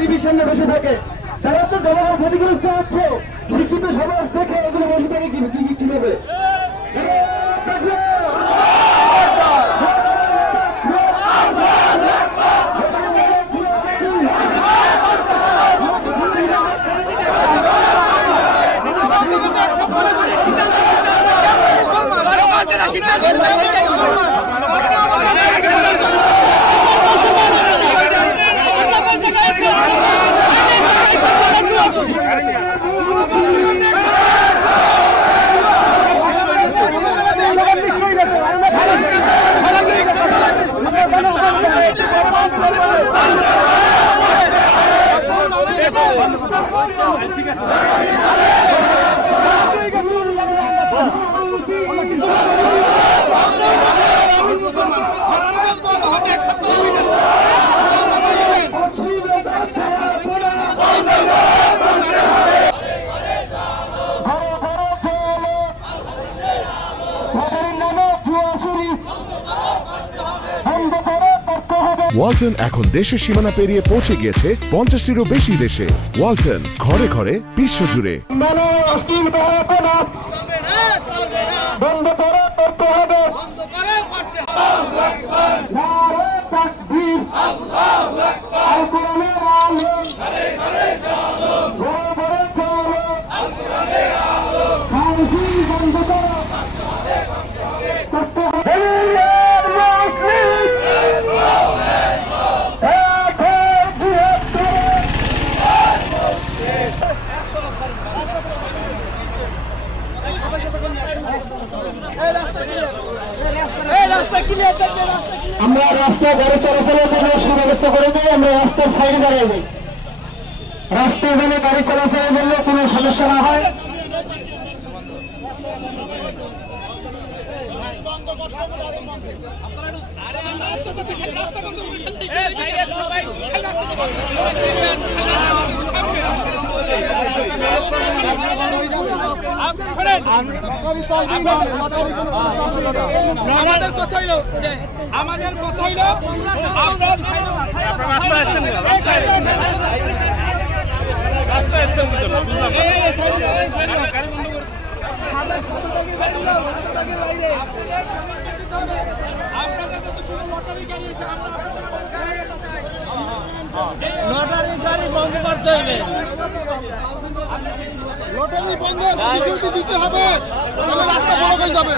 টিভির সামনে বসে থাকে, তারা তো জনগণ ক্ষতিগ্রস্ত হচ্ছে, শিক্ষিত সমাজ দেখে এগুলো বসে থাকে কিভাবে? ওয়ালটন এখন দেশের সীমানা পেরিয়ে পৌঁছে গিয়েছে 50টিরও বেশি দেশে। ওয়ালটন, ঘরে ঘরে, বিশ্বজুড়ে। আমরা রাস্তায় গাড়ি চলাচলের জন্য সুব্যবস্থা করে দিই, আমরা রাস্তার সাইডে দাঁড়িয়ে যাই, রাস্তায় গেলে গাড়ি চলাচলের জন্য কোনো সমস্যা না হয়। আমাদের কথা হইল লটারি গাড়ি বন্ধ করতে হবে, লটারি বন্ধ দিতে হবে, রাস্তা বড় হয়ে যাবে।